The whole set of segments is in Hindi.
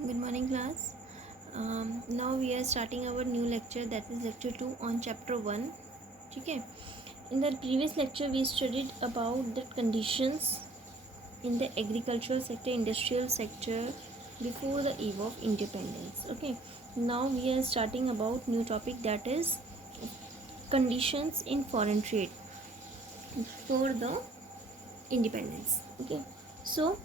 Good morning, class. Now we are starting our new lecture, that is lecture 2 on chapter 1. Okay. In the previous lecture we studied about the conditions in the agricultural sector, industrial sector before the eve of independence. Okay. Now we are starting about new topic, that is conditions in foreign trade for the independence. Okay. So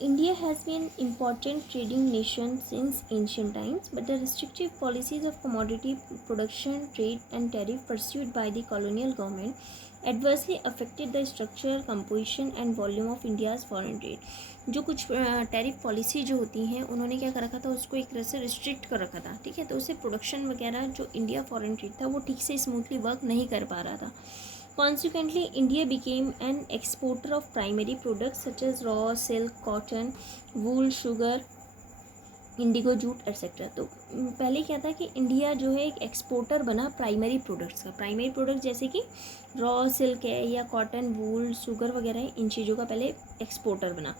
India has been an important trading nation since ancient times, but the restrictive policies of commodity production, trade, and tariff pursued by the colonial government adversely affected the structure, composition, and volume of India's foreign trade. जो कुछ टैरिफ पॉलिसी जो होती हैं उन्होंने क्या कर रखा था, उसको एक तरह से रिस्ट्रिक्ट कर रखा था, ठीक है। तो उससे प्रोडक्शन वगैरह जो इंडिया फॉरेन ट्रेड था वो ठीक से स्मूथली वर्क नहीं कर पा रहा था. Consequently, India became an exporter of primary products such as raw silk, cotton, wool, sugar, Indigo, jute etcetera. तो पहले क्या था कि इंडिया जो है एक एक्सपोर्टर बना प्राइमरी प्रोडक्ट्स का. प्राइमरी प्रोडक्ट जैसे कि रॉ सिल्क है या कॉटन, वूल, शुगर वगैरह है, इन चीज़ों का पहले एक्सपोर्टर बना.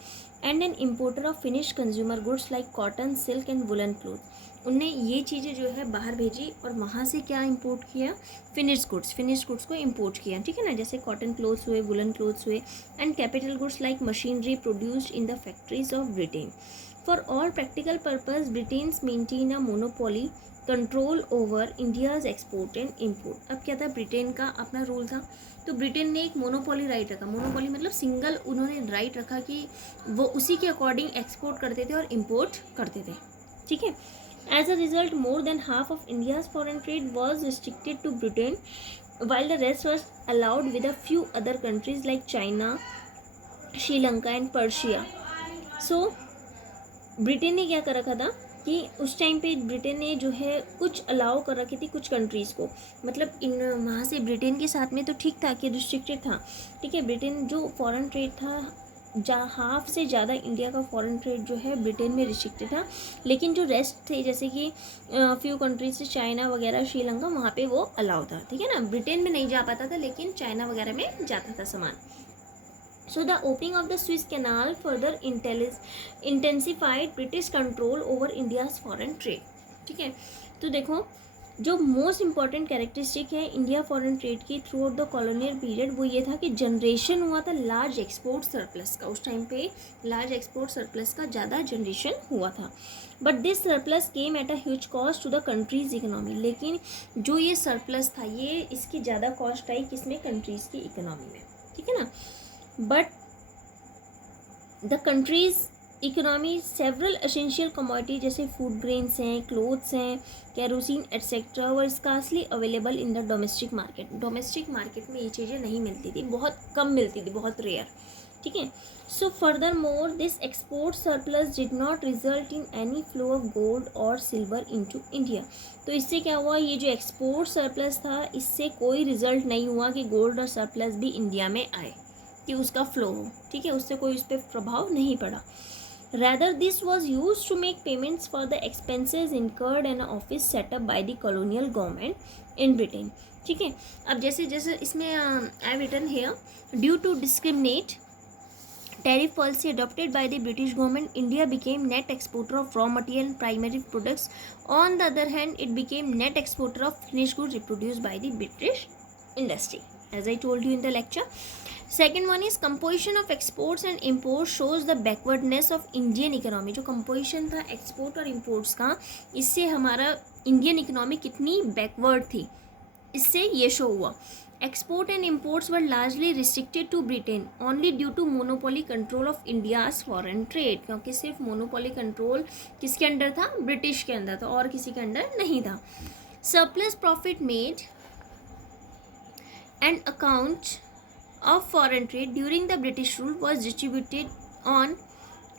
And N importer of finish consumer goods like cotton, silk and woollen cloth. उनने ये चीज़ें जो है बाहर भेजी और वहाँ से क्या इंपोर्ट किया, फिनिश गुड्स को इंपोर्ट किया, ठीक है ना. जैसे कॉटन क्लोथ्स हुए, वुलन क्लोथ्स हुए, and capital goods like machinery produced in the factories of Britain. For all practical purpose, Britain's maintain a monopoly control over India's export and import. अब क्या था, ब्रिटेन का अपना रूल था. तो ब्रिटेन ने एक मोनोपोली राइट रखा. मोनोपोली मतलब सिंगल उन्होंने राइट रखा कि वो उसी के अकॉर्डिंग एक्सपोर्ट करते थे और इम्पोर्ट करते थे, ठीक है. As a result, more than half of India's foreign trade was restricted to Britain, while the rest was allowed with a few other countries like China, Sri Lanka and Persia. So Britain ने क्या कर रखा था कि उस टाइम पे ब्रिटेन ने जो है कुछ अलाउ कर रखी थी कुछ कंट्रीज़ को. मतलब इन वहाँ से ब्रिटेन के साथ में तो ठीक था कि रिस्ट्रिक्टेड था, ठीक है. ब्रिटेन जो फॉरेन ट्रेड था, हाफ से ज़्यादा इंडिया का फॉरेन ट्रेड जो है ब्रिटेन में रिस्ट्रिक्टेड था. लेकिन जो रेस्ट थे जैसे कि फ्यू कंट्रीज से चाइना वगैरह, श्रीलंका, वहाँ पे वो अलाउ था, ठीक है ना. ब्रिटेन में नहीं जा पाता था लेकिन चाइना वगैरह में जाता था सामान. So the opening of the Suez Canal further intensified British control over India's foreign trade. ठीक है. तो देखो जो मोस्ट इम्पॉर्टेंट कैरेक्टरिस्टिक है इंडिया फॉरेन ट्रेड की through out the colonial period वो ये था कि जनरेशन हुआ था लार्ज एक्सपोर्ट सरप्लस का. उस टाइम पे लार्ज एक्सपोर्ट सरप्लस का ज़्यादा जनरेशन हुआ था. But this surplus came at a huge cost to the country's economy. लेकिन जो ये सरप्लस था ये इसकी ज़्यादा कॉस्ट आई किसमें, कंट्रीज़ की इकोनॉमी में, ठीक है ना. But the country's economy several essential commodities जैसे फूड ग्रेन्स हैं, क्लोथ्स हैं, kerosene etcetera were scarcely available in the domestic market. Domestic market में ये चीज़ें नहीं मिलती थी, बहुत कम मिलती थी, बहुत रेयर, ठीक है. So further more this export surplus did not result in any flow of gold और सिल्वर इनटू इंडिया. तो इससे क्या हुआ, ये जो एक्सपोर्ट सरप्लस था इससे कोई रिजल्ट नहीं हुआ कि गोल्ड और सरप्लस भी इंडिया में आए, कि उसका फ्लो हो, ठीक है. उससे कोई उस पर प्रभाव नहीं पड़ा. Rather this was use to make payments for the expenses incurred an office setup by the colonial government in Britain, ठीक है. अब जैसे जैसे इसमें I written here, due to discriminate tariff policy adopted by the British government, India became net exporter of raw material and primary products. On the other hand, it became net exporter of finished goods reproduced by the British industry, as I told you in the lecture. Second one is composition of exports and imports shows the backwardness of Indian economy. जो composition था export और imports का, इससे हमारा Indian economy कितनी backward थी, इससे ये शो हुआ. Export and imports were largely restricted to Britain only due to monopoly control of India's foreign trade. क्योंकि सिर्फ monopoly control किसके अंडर था, ब्रिटिश के अंदर था, और किसी के अंडर नहीं था. Surplus profit made and account of foreign trade during the British rule was distributed on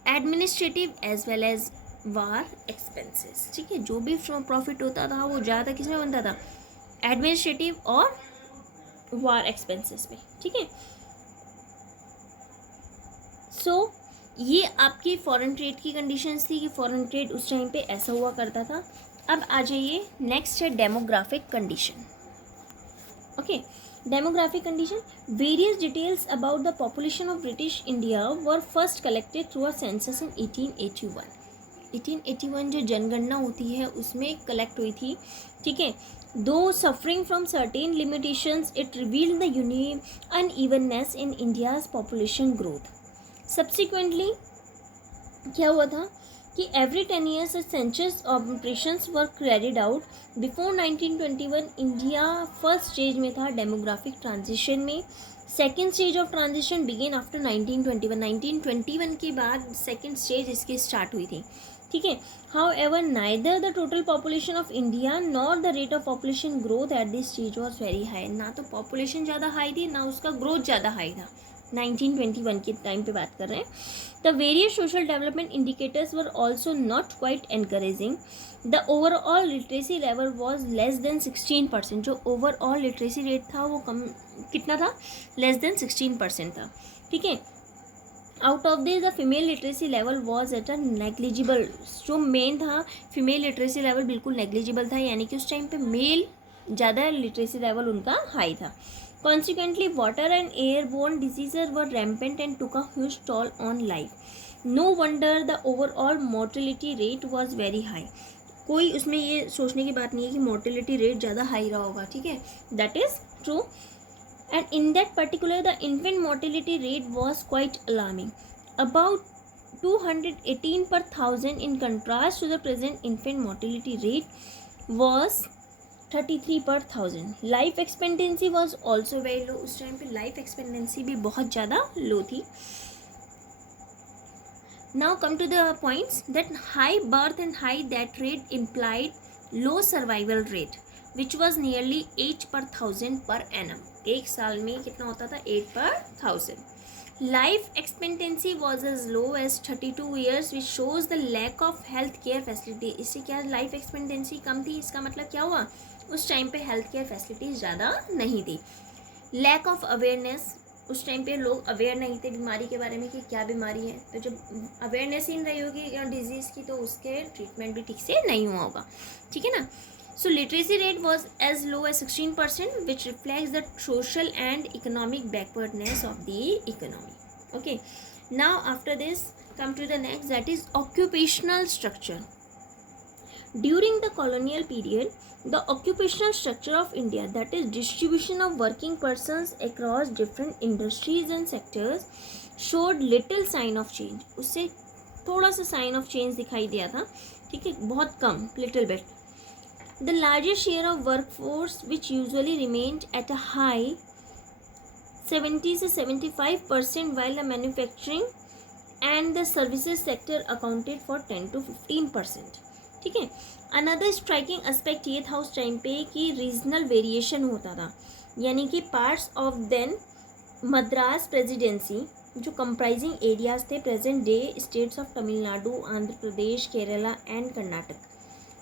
administrative as well as war expenses. ठीक है, जो भी प्रॉफिट होता था वो ज़्यादा किस में बनता था, एडमिनिस्ट्रेटिव और वार एक्सपेंसेस में, ठीक है. सो ये आपकी फॉरेन ट्रेड की कंडीशंस थी कि फॉरेन ट्रेड उस टाइम पे ऐसा हुआ करता था. अब आ जाइए नेक्स्ट है demographic condition. Okay, Demographic condition. Various details about the population of British India were first collected through a census in 1881. 1881 जो जनगणना होती है उसमें कलेक्ट हुई थी, ठीक है. Though suffering from certain limitations it revealed the unevenness in India's population growth. Subsequently क्या हुआ था कि every 10 years census operations were carried out. Before 1921 India first stage में था डेमोग्राफिक ट्रांजिशन में. Second stage of transition began after 1921. 1921 के बाद सेकेंड स्टेज इसकी स्टार्ट हुई थी, ठीक है. How ever neither the total population of India nor the rate of population growth at this stage was very high. ना तो पॉपुलेशन ज़्यादा हाई थी ना उसका ग्रोथ ज़्यादा हाई था. 1921 के टाइम पे बात कर रहे हैं. The various social development indicators were also not quite encouraging. The overall literacy level was less than 16%. जो overall literacy rate था वो कम कितना था, less than 16% था, ठीक है. Out of this the female literacy level was at a negligible. जो मेन था फीमेल लिटरेसी लेवल बिल्कुल नेग्लिजिबल था, यानी कि उस टाइम पे मेल ज़्यादा लिटरेसी लेवल उनका हाई था. Consequently, water and airborne diseases were rampant and took a huge toll on life. No wonder the overall mortality rate was very high. कोई उसमें ये सोचने की बात नहीं है कि mortality rate ज़्यादा हाई रहा होगा, ठीक है. That is true. And in that particular, the infant mortality rate was quite alarming. About 218 per thousand in contrast to the present infant mortality rate was 33 per thousand. Life expectancy was also very low. उस टाइम पे लाइफ एक्सपेक्टेंसी भी बहुत ज़्यादा लो थी. Now come to the points that high birth and high death rate implied low survival rate which was nearly 8 per thousand per annum. एक साल में कितना होता था, 8 per thousand. Life expectancy was as low as 32 years which shows the lack of health care facility. इससे क्या लाइफ एक्सपेक्टेंसी कम थी, इसका मतलब क्या हुआ, उस टाइम पे हेल्थ केयर फैसिलिटीज़ ज़्यादा नहीं थी. Lack of awareness. उस टाइम पे लोग अवेयर नहीं थे बीमारी के बारे में कि क्या बीमारी है. तो जब अवेयरनेस ही नहीं रही होगी डिजीज़ की तो उसके ट्रीटमेंट भी ठीक से नहीं हुआ होगा, ठीक है ना. So literacy rate was as low as 16% which reflects the social and economic backwardness of the economy. Okay, now after this come to the next, that is occupational structure. During the colonial period, the occupational structure of India, that is distribution of working persons across different industries and sectors, showed little sign of change. उससे थोड़ा सा sign of change दिखाई दिया था, ठीक है, बहुत कम, little bit. The largest share of workforce which usually remained at a high 70 से 75%, while the manufacturing and the services sector accounted for 10 to 15%. ठीक है. अनदर स्ट्राइकिंग एस्पेक्ट ये था उस टाइम पे कि रीजनल वेरिएशन होता था, यानी कि parts of then Madras presidency जो कंप्राइजिंग एरियाज थे present day states of Tamil Nadu, Andhra Pradesh, Kerala and Karnataka,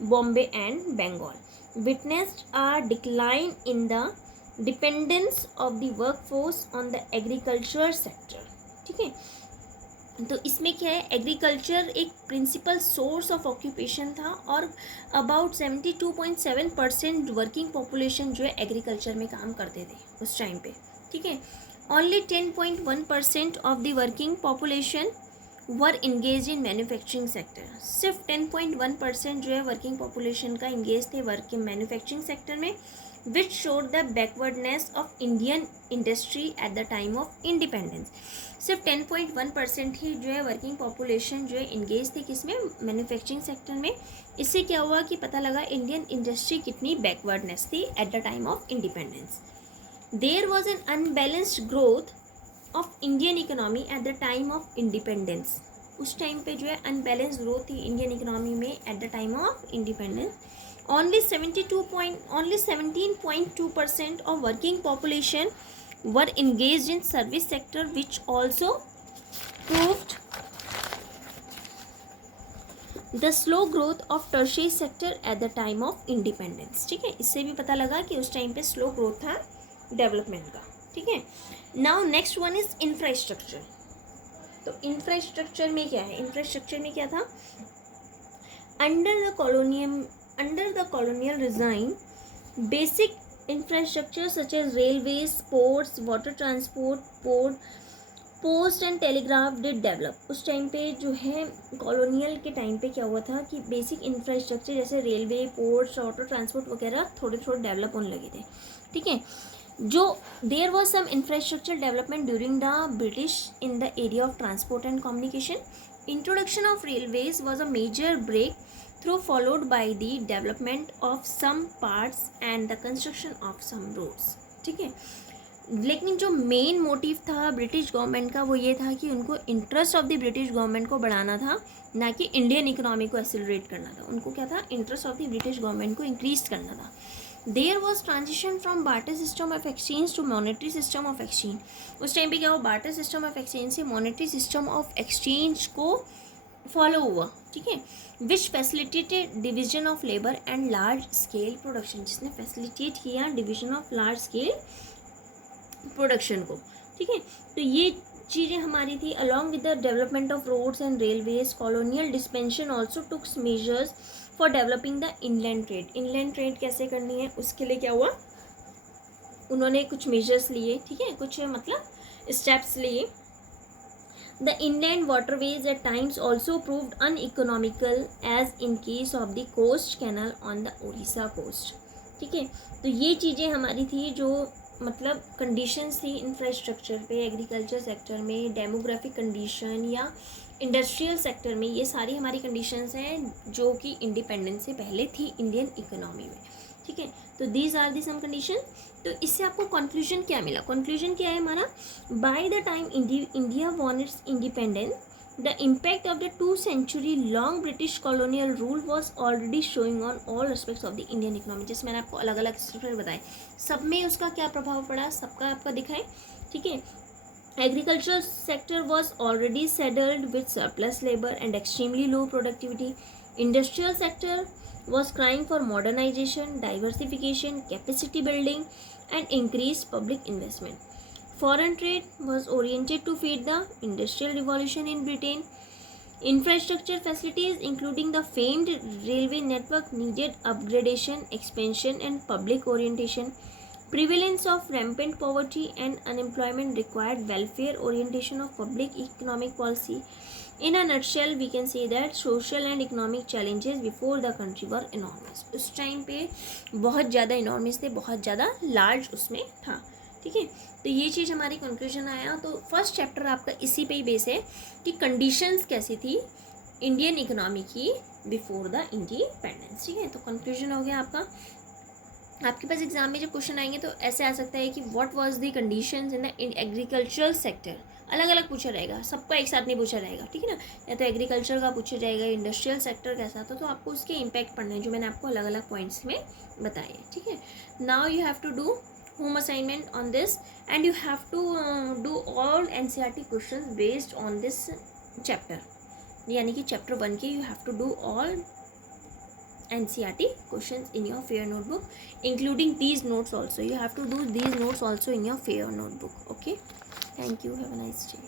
Bombay and Bengal, witnessed a decline in the dependence of the workforce on the agriculture sector. ठीक है, तो इसमें क्या है, एग्रीकल्चर एक प्रिंसिपल सोर्स ऑफ ऑक्यूपेशन था और अबाउट 72.7% वर्किंग पॉपुलेशन जो है एग्रीकल्चर में काम करते थे उस टाइम पे. ठीक है, only 10.1% of the working population were engage in manufacturing sector. सिर्फ 10.1% जो है वर्किंग पॉपुलेशन का इंगेज थे वर्क इन मैन्युफैक्चरिंग सेक्टर में, which showed the backwardness of Indian industry at the time of independence. सिर्फ 10.1% ही जो है वर्किंग पॉपुलेशन जो है इंगेज थी किसमें, मैन्युफैक्चरिंग सेक्टर में. इससे क्या हुआ कि पता लगा इंडियन इंडस्ट्री कितनी बैकवर्डनेस थी at the time of independence. There was an unbalanced growth of Indian economy at the time of independence. उस टाइम पे जो है अनबैलेंस ग्रोथ थी इंडियन इकोनॉमी में at the time of independence. Only 17.2% of working population were engaged in service sector, which also proved the slow growth of tertiary sector at the time of independence. ठीक है, इससे भी पता लगा कि उस टाइम पे स्लो ग्रोथ था डेवलपमेंट का. ठीक है, now next one is infrastructure. तो इंफ्रास्ट्रक्चर में क्या है, इंफ्रास्ट्रक्चर में क्या था, under the colonial regime, basic infrastructure such as railways, ports, water transport, post and telegraph did develop. उस टाइम पे जो है कॉलोनियल के टाइम पे क्या हुआ था कि बेसिक इंफ्रास्ट्रक्चर जैसे रेलवे, पोर्ट्स, वाटर ट्रांसपोर्ट वगैरह थोड़े थोड़े डेवलप होने लगे थे, ठीक है। जो there was some infrastructure development during the British in the area of transport and communication. Introduction of railways was a major break through followed by the development of some parts and the construction of some roads, ठीक है। लेकिन जो मेन मोटिव था ब्रिटिश गवर्नमेंट का वो ये था कि उनको interest of the British government को बढ़ाना था, ना कि इंडियन इकोनॉमी को एक्सेलरेट करना था। उनको क्या था, interest of the British government को इंक्रीज करना था। There was transition from barter system of exchange to monetary system of exchange. उस टाइम पे क्या हुआ, बार्टर सिस्टम ऑफ एक्सचेंज से मॉनेटरी सिस्टम ऑफ एक्सचेंज को फॉलो हुआ, ठीक है। Which facilitated division of labour and large scale production, जिसने फैसिलिटेट किया division of large scale production को, ठीक है। तो ये चीज़ें हमारी थी। Along with the development of roads and railways, colonial dispensation also tooks measures for developing the inland trade. Inland trade कैसे करनी है उसके लिए क्या हुआ, उन्होंने कुछ मेजर्स लिए, ठीक है, कुछ मतलब स्टेप्स लिए। The inland waterways at times also proved uneconomical as in case of the coast canal on the Orissa coast, ठीक है। तो ये चीज़ें हमारी थी जो मतलब कंडीशंस थी इंफ्रास्ट्रक्चर पे, एग्रीकल्चर सेक्टर में, डेमोग्राफिक कंडीशन या इंडस्ट्रियल सेक्टर में, ये सारी हमारी कंडीशंस हैं जो कि इंडिपेंडेंस से पहले थी इंडियन इकोनॉमी में, ठीक है। तो these are the some condition. तो इससे आपको कंक्लूजन क्या मिला, कंक्लूजन क्या है हमारा, by the time India won it's independence the impact of the 2 century long British colonial rule was already showing on all aspects of the Indian economy. जैसे मैंने आपको अलग अलग स्टेप्स बताए, सब में उसका क्या प्रभाव पड़ा, सबका आपका दिखाए, ठीक है। Agriculture sector was already settled with surplus labour and extremely low productivity. Industrial sector was crying for modernization, diversification, capacity building, and increased public investment. Foreign trade was oriented to feed the industrial revolution in Britain. Infrastructure facilities, including the famed railway network, needed upgradation, expansion, and public orientation. Prevalence of rampant poverty and unemployment required welfare orientation of public economic policy. In a nutshell, we can say that social and economic challenges before the country were enormous. उस टाइम पे बहुत ज़्यादा enormous थे, बहुत ज़्यादा लार्ज उसमें था, ठीक है। तो ये चीज़ हमारी कंक्लूजन आया। तो फर्स्ट चैप्टर आपका इसी पे ही बेस है कि कंडीशंस कैसी थी इंडियन इकोनॉमी की बिफोर द इंडिपेंडेंस, ठीक है। तो कंक्लूजन हो गया आपका। आपके पास एग्जाम में जब क्वेश्चन आएंगे तो ऐसे आ सकता है कि what was the conditions in the agricultural sector, अलग अलग पूछा रहेगा, सबका एक साथ नहीं पूछा रहेगा, ठीक है ना। या तो एग्रीकल्चर का पूछा जाएगा, इंडस्ट्रियल सेक्टर कैसा था, तो आपको उसके इम्पैक्ट पढ़ना है जो मैंने आपको अलग अलग पॉइंट्स में बताए हैं, ठीक है। Now you have to do home assignment on this and you have to do all NCERT question based on this chapter, यानी कि चैप्टर 1 के you have to do all NCERT questions in your fair notebook, including these notes also. You have to do these notes also in your fair notebook. Okay, thank you, have a nice day.